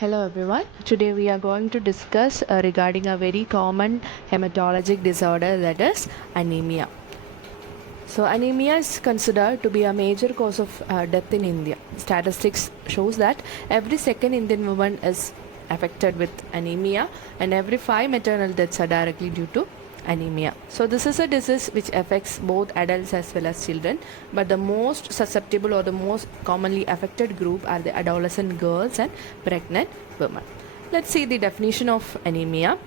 Hello everyone. Today we are going to discuss regarding a very common hematologic disorder, that is anemia. So anemia is considered to be a major cause of death in India. Statistics shows that every second Indian woman is affected with anemia and every 5 maternal deaths are directly due to anemia. So this is a disease which affects both adults as well as children, but the most susceptible or the most commonly affected group are the adolescent girls and pregnant women. Let's see the definition of anemia.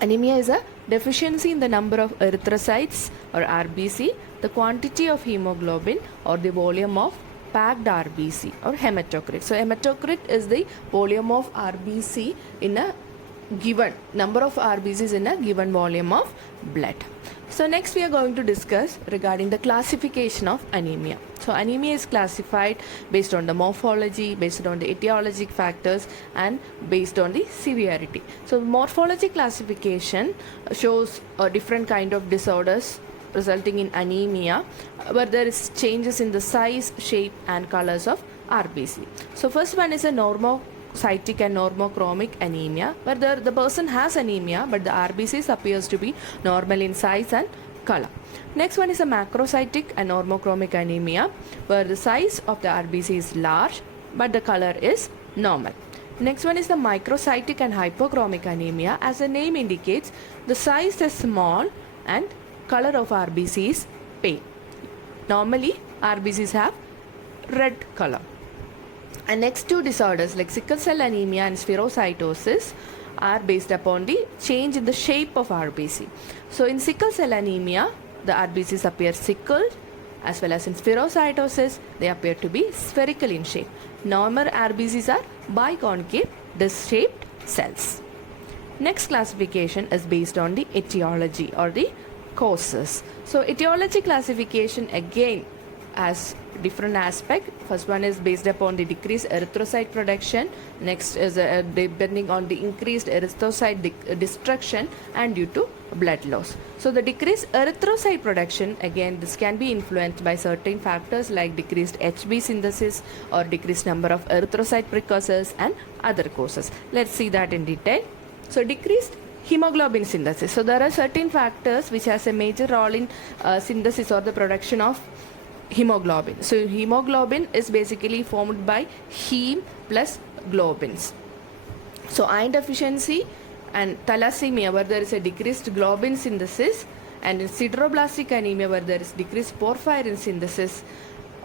Anemia is a deficiency in the number of erythrocytes or RBC, the quantity of hemoglobin or the volume of packed RBC or hematocrit. So hematocrit is the volume of RBC in a given number of RBCs in a given volume of blood. So next we are going to discuss regarding the classification of anemia. So anemia is classified based on the morphology, based on the etiologic factors and based on the severity. So morphology classification shows a different kind of disorders resulting in anemia where there is changes in the size, shape and colors of RBC. So first one is a normocytic and normochromic anemia, where the person has anemia but the RBCs appears to be normal in size and color. Next one is a macrocytic and normochromic anemia, where the size of the RBC is large but the color is normal. Next one is the microcytic and hypochromic anemia. As the name indicates, the size is small and color of RBC is pale. Normally RBCs have red color. And next two disorders like sickle cell anemia and spherocytosis are based upon the change in the shape of RBC. So in sickle cell anemia, the RBCs appear sickled, as well as in spherocytosis, they appear to be spherical in shape. Normal RBCs are biconcave disc-shaped cells. Next classification is based on the etiology or the causes. So etiology classification again has different aspect. First one is based upon the decreased erythrocyte production. Next is depending on the increased erythrocyte destruction and due to blood loss. So the decreased erythrocyte production, again this can be influenced by certain factors like decreased HB synthesis or decreased number of erythrocyte precursors and other causes. Let's see that in detail. So decreased hemoglobin synthesis. So there are certain factors which has a major role in synthesis or the production of hemoglobin. So hemoglobin is basically formed by heme plus globins. So iron deficiency and thalassemia, where there is a decreased globin synthesis, and in sideroblastic anemia where there is decreased porphyrin synthesis.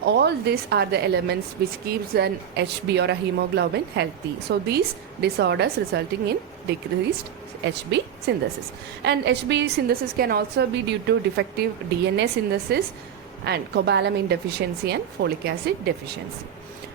All these are the elements which keeps an HB or a hemoglobin healthy. So these disorders resulting in decreased HB synthesis. And HB synthesis can also be due to defective DNA synthesis and cobalamin deficiency and folic acid deficiency.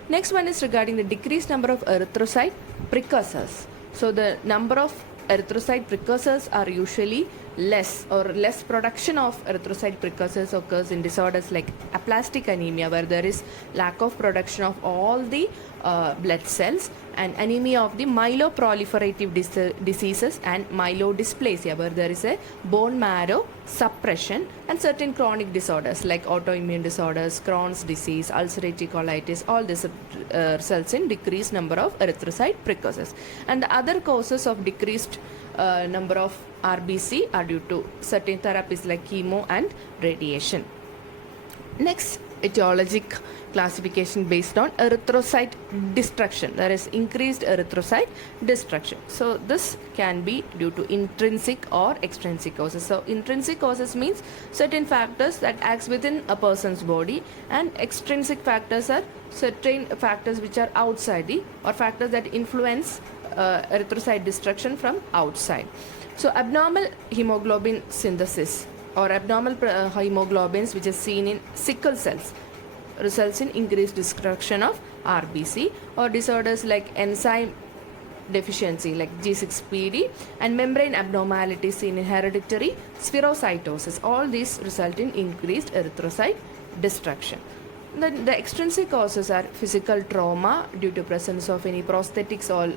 Next one is regarding the decreased number of erythrocyte precursors. So the number of erythrocyte precursors are usually less, or less production of erythrocyte precursors occurs in disorders like aplastic anemia, where there is lack of production of all the blood cells, and anemia of the myeloproliferative diseases and myelodysplasia, where there is a bone marrow suppression, and certain chronic disorders like autoimmune disorders, Crohn's disease, ulcerative colitis. All this results in decreased number of erythrocyte precursors. And the other causes of decreased number of RBC are due to certain therapies like chemo and radiation. Next, etiologic classification based on erythrocyte destruction. There is increased erythrocyte destruction. So this can be due to intrinsic or extrinsic causes. So intrinsic causes means certain factors that acts within a person's body, and extrinsic factors are certain factors which are outside the, or factors that influence erythrocyte destruction from outside. So abnormal hemoglobin synthesis or abnormal hemoglobins which is seen in sickle cells results in increased destruction of RBC, or disorders like enzyme deficiency like G6PD and membrane abnormalities seen in hereditary spherocytosis. All these result in increased erythrocyte destruction. Then the extrinsic causes are physical trauma due to presence of any prosthetics or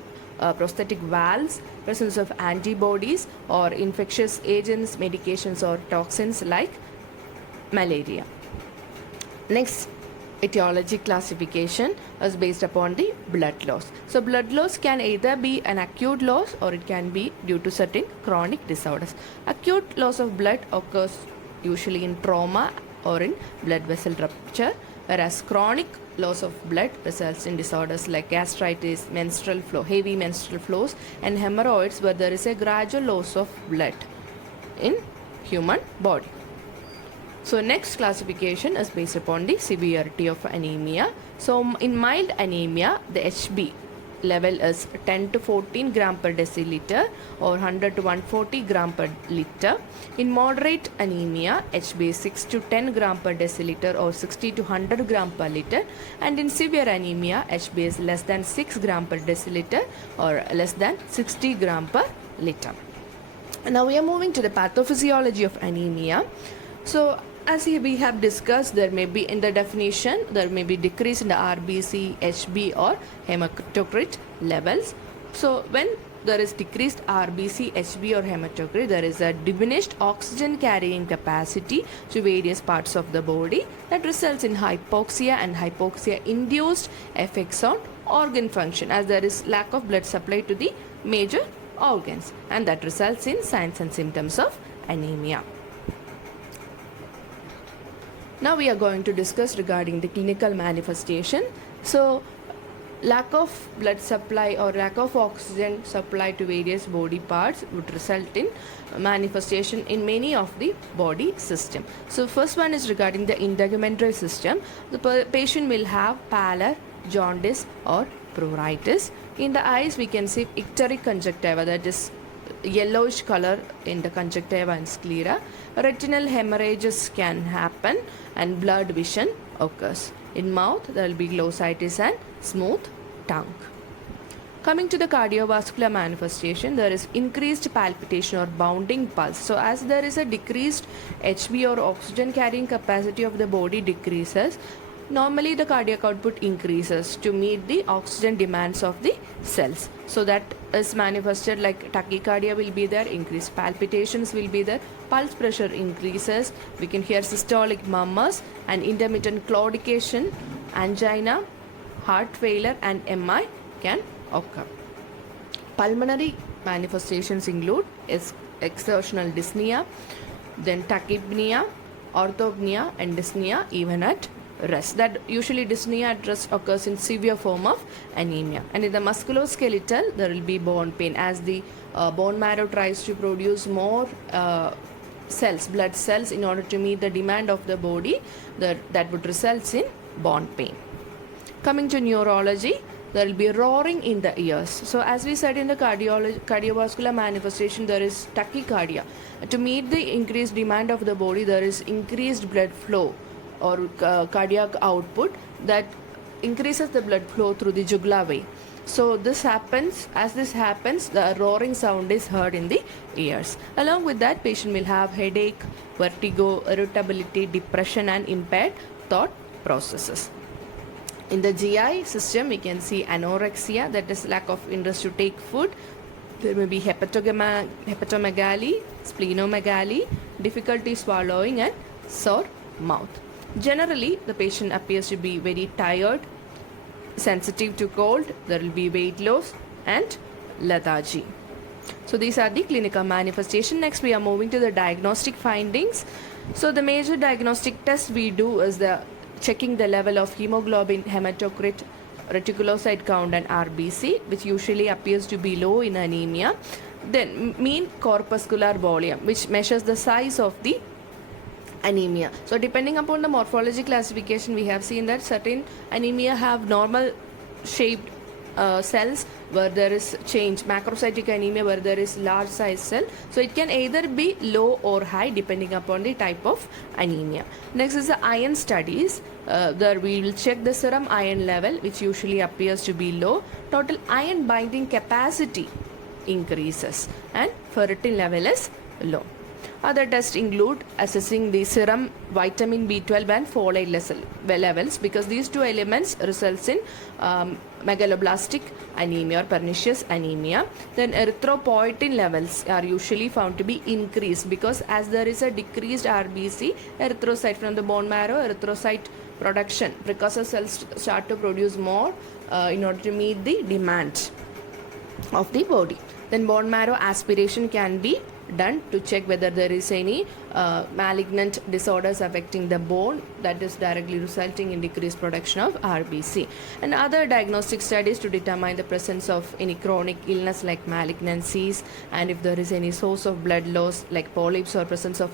prosthetic valves, presence of antibodies or infectious agents, medications or toxins like malaria. Next, etiology classification is based upon the blood loss. So blood loss can either be an acute loss or it can be due to certain chronic disorders. Acute loss of blood occurs usually in trauma or in blood vessel rupture, whereas chronic loss of blood results in disorders like gastritis, menstrual flow, heavy menstrual flows, and hemorrhoids, where there is a gradual loss of blood in human body. So next classification is based upon the severity of anemia. So in mild anemia, the HB level is 10 to 14 gram per deciliter or 100 to 140 gram per liter. In moderate anemia, HB is 6 to 10 gram per deciliter or 60 to 100 gram per liter. And in severe anemia, HB is less than 6 gram per deciliter or less than 60 gram per liter. And now we are moving to the pathophysiology of anemia. So as we have discussed, there may be in the definition, there may be decrease in the RBC, HB or hematocrit levels. So when there is decreased RBC, HB or hematocrit, there is a diminished oxygen carrying capacity to various parts of the body that results in hypoxia and hypoxia induced effects on organ function, as there is lack of blood supply to the major organs, and that results in signs and symptoms of anemia. Now we are going to discuss regarding the clinical manifestation. So lack of blood supply or lack of oxygen supply to various body parts would result in manifestation in many of the body system. So first one is regarding the integumentary system. The patient will have pallor, jaundice or pruritus. In the eyes we can see icteric conjunctiva, that is yellowish color in the conjunctiva and sclera. Retinal hemorrhages can happen and blood vision occurs. In mouth there will be glossitis and smooth tongue. Coming to the cardiovascular manifestation, there is increased palpitation or bounding pulse. So as there is a decreased HB or oxygen carrying capacity of the body decreases, normally the cardiac output increases to meet the oxygen demands of the cells. So that is manifested like tachycardia will be there, increased palpitations will be there, pulse pressure increases, we can hear systolic murmurs and intermittent claudication, angina, heart failure and MI can occur. Pulmonary manifestations include exertional dyspnea, then tachypnea, orthopnea and dyspnea even at rest. That usually dyspnea at rest occurs in severe form of anemia. And in the musculoskeletal, there will be bone pain as the bone marrow tries to produce more cells, blood cells, in order to meet the demand of the body. That would result in bone pain. Coming to neurology, there will be roaring in the ears. So as we said in the cardiovascular manifestation, there is tachycardia. To meet the increased demand of the body, there is increased blood flow or cardiac output that increases the blood flow through the jugular vein. So this happens, as this happens, the roaring sound is heard in the ears. Along with that, patient will have headache, vertigo, irritability, depression and impaired thought processes. In the GI system, we can see anorexia, that is lack of interest to take food. There may be hepatomegaly, splenomegaly, difficulty swallowing and sore mouth. Generally, the patient appears to be very tired, sensitive to cold, there will be weight loss and lethargy. So these are the clinical manifestation. Next, we are moving to the diagnostic findings. So the major diagnostic test we do is the checking the level of hemoglobin, hematocrit, reticulocyte count and RBC, which usually appears to be low in anemia. Then mean corpuscular volume, which measures the size of the anemia. So depending upon the morphology classification, we have seen that certain anemia have normal shaped cells where there is change, macrocytic anemia where there is large size cell. So it can either be low or high depending upon the type of anemia. Next is the iron studies. There we will check the serum iron level, which usually appears to be low. Total iron binding capacity increases and ferritin level is low. Other tests include assessing the serum vitamin B12 and folate levels, because these two elements results in megaloblastic anemia or pernicious anemia. Then erythropoietin levels are usually found to be increased, because as there is a decreased RBC, erythrocyte from the bone marrow, erythrocyte production, precursor cells start to produce more in order to meet the demand of the body. Then bone marrow aspiration can be done to check whether there is any malignant disorders affecting the bone that is directly resulting in decreased production of RBC. And other diagnostic studies to determine the presence of any chronic illness like malignancies, and if there is any source of blood loss like polyps or presence of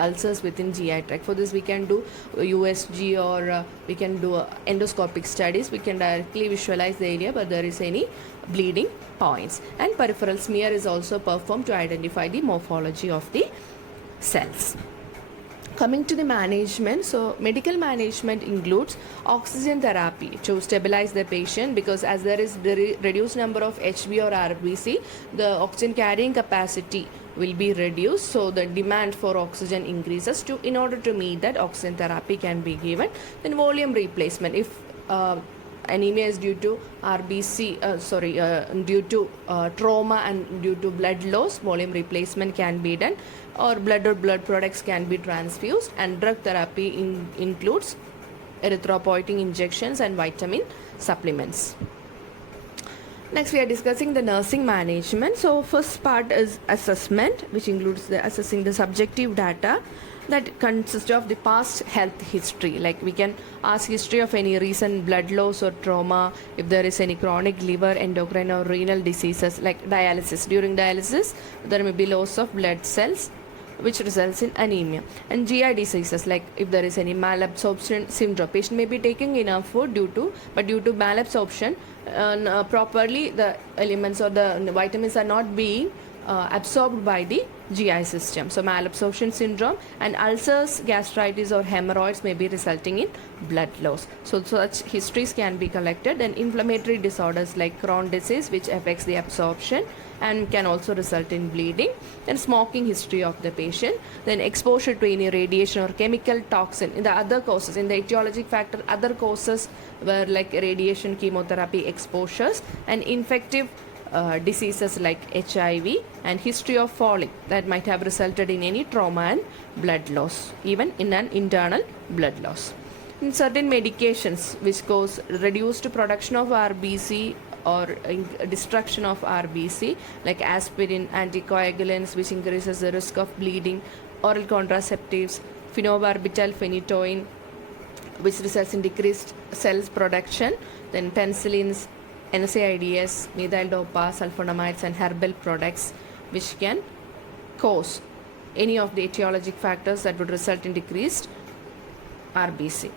ulcers within GI tract. For this we can do USG or we can do endoscopic studies. We can directly visualize the area but there is any bleeding points. And peripheral smear is also performed to identify the morphology of the cells. Coming to the management, so medical management includes oxygen therapy to stabilize the patient, because as there is the reduced number of HB or RBC, the oxygen carrying capacity will be reduced, so the demand for oxygen increases. In order to meet that, oxygen therapy can be given. Then volume replacement, if anemia is due to due to trauma and due to blood loss, volume replacement can be done, or blood products can be transfused. And drug therapy includes erythropoietin injections and vitamin supplements. Next, we are discussing the nursing management. So first part is assessment, which includes assessing the subjective data that consists of the past health history. Like we can ask history of any recent blood loss or trauma, if there is any chronic liver, endocrine or renal diseases like dialysis. During dialysis, there may be loss of blood cells which results in anemia. And GI diseases, like if there is any malabsorption syndrome, patient may be taking enough food due to malabsorption, properly the elements or the vitamins are not being absorbed by the GI system. So malabsorption syndrome, and ulcers, gastritis or hemorrhoids may be resulting in blood loss. So such histories can be collected. Then inflammatory disorders like Crohn's disease, which affects the absorption and can also result in bleeding. Then smoking history of the patient. Then exposure to any radiation or chemical toxin. In the other causes, in the etiologic factor, other causes were like radiation, chemotherapy exposures, and infective diseases like HIV, and history of falling that might have resulted in any trauma and blood loss, even in an internal blood loss. In certain medications which cause reduced production of RBC or destruction of RBC, like aspirin, anticoagulants which increases the risk of bleeding, oral contraceptives, phenobarbital, phenytoin which results in decreased cells production, then penicillins, NSAIDs, methyl dopa, sulfonamides and herbal products which can cause any of the etiologic factors that would result in decreased RBC.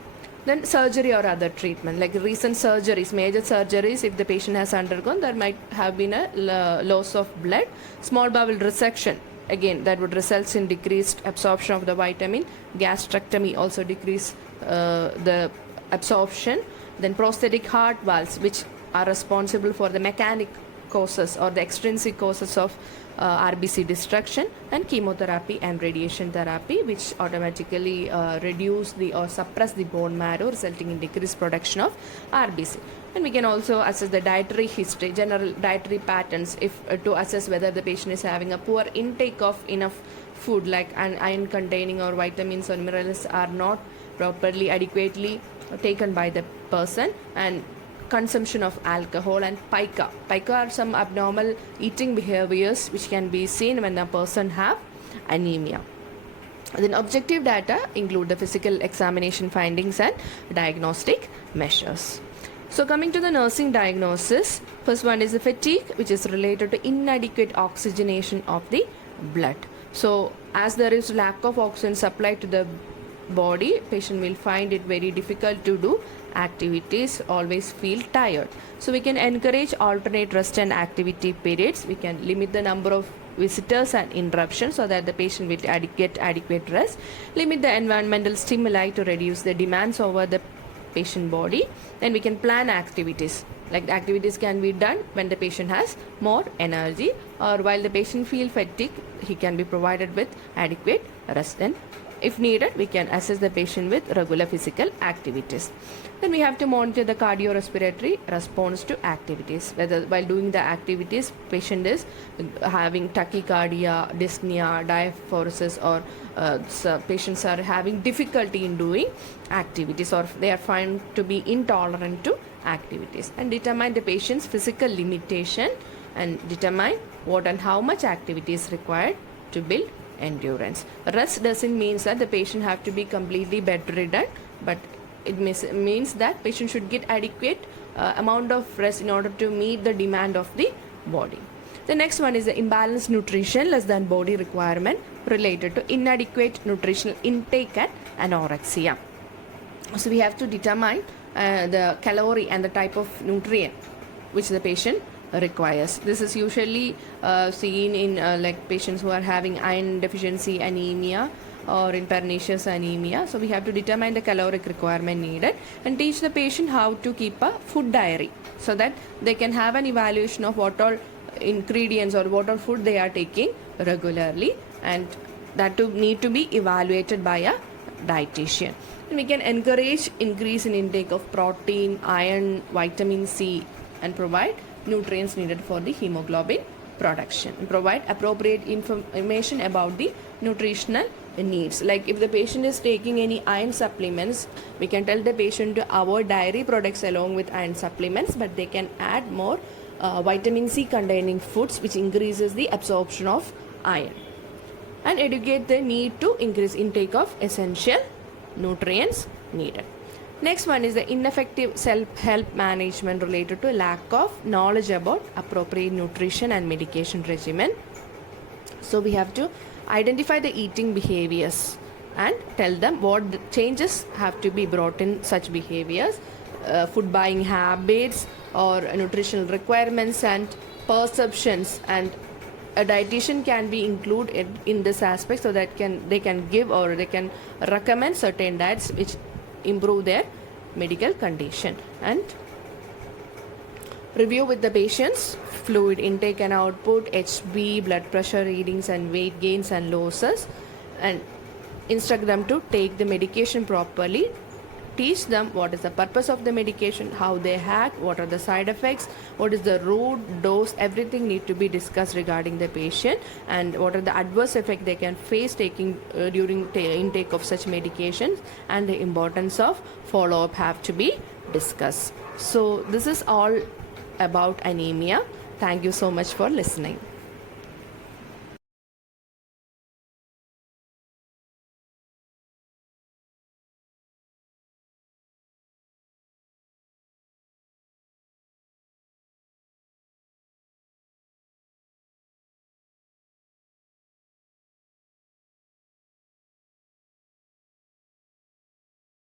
Then surgery or other treatment, like recent surgeries, major surgeries, if the patient has undergone, there might have been a loss of blood. Small bowel resection, again that would result in decreased absorption of the vitamin. Gastrectomy also decrease the absorption. Then prosthetic heart valves, which are responsible for the mechanic causes or the extrinsic causes of RBC destruction. And chemotherapy and radiation therapy, which automatically reduce or suppress the bone marrow, resulting in decreased production of RBC. And we can also assess the dietary history, general dietary patterns, if to assess whether the patient is having a poor intake of enough food, like iron containing or vitamins or minerals are not properly adequately taken by the person, and consumption of alcohol and pica. Pica are some abnormal eating behaviors which can be seen when a person have anemia. Then objective data include the physical examination findings and diagnostic measures. So coming to the nursing diagnosis, first one is the fatigue, which is related to inadequate oxygenation of the blood. So as there is lack of oxygen supply to the body, patient will find it very difficult to do activities, always feel tired. So we can encourage alternate rest and activity periods. We can limit the number of visitors and interruptions so that the patient will get adequate rest. Limit the environmental stimuli to reduce the demands over the patient body. Then we can plan activities Like the activities can be done when the patient has more energy, or while the patient feel fatigue, he can be provided with adequate rest. And if needed, we can assess the patient with regular physical activities. Then we have to monitor the cardiorespiratory response to activities. Whether while doing the activities, patient is having tachycardia, dyspnea, diaphoresis, or so patients are having difficulty in doing activities, or they are found to be intolerant to activities. And determine the patient's physical limitation and determine what and how much activity is required to build endurance. Rest doesn't mean that the patient have to be completely bedridden, but it means that patient should get adequate amount of rest in order to meet the demand of the body. The next one is the imbalanced nutrition less than body requirement related to inadequate nutritional intake and anorexia. So we have to determine the calorie and the type of nutrient which the patient requires. This is usually seen in like patients who are having iron deficiency anemia or in pernicious anemia. So we have to determine the caloric requirement needed and teach the patient how to keep a food diary so that they can have an evaluation of what all ingredients or what all food they are taking regularly, and that to need to be evaluated by a dietitian. And we can encourage increase in intake of protein, iron, vitamin C, and provide nutrients needed for the hemoglobin production, and provide appropriate information about the nutritional needs. Like if the patient is taking any iron supplements, we can tell the patient to avoid dairy products along with iron supplements, but they can add more vitamin C containing foods which increases the absorption of iron, and educate the need to increase intake of essential nutrients needed. Next one is the ineffective self-help management related to lack of knowledge about appropriate nutrition and medication regimen. So we have to identify the eating behaviors and tell them what the changes have to be brought in such behaviors, food buying habits or nutritional requirements and perceptions, and a dietitian can be included in this aspect so that they can give or they can recommend certain diets which improve their medical condition. And review with the patient's fluid intake and output, HB, blood pressure readings and weight gains and losses, and instruct them to take the medication properly. Teach them what is the purpose of the medication, how they act, what are the side effects, what is the route, dose, everything need to be discussed regarding the patient, and what are the adverse effects they can face taking during intake of such medications, and the importance of follow-up have to be discussed. So this is all about anemia. Thank you so much for listening.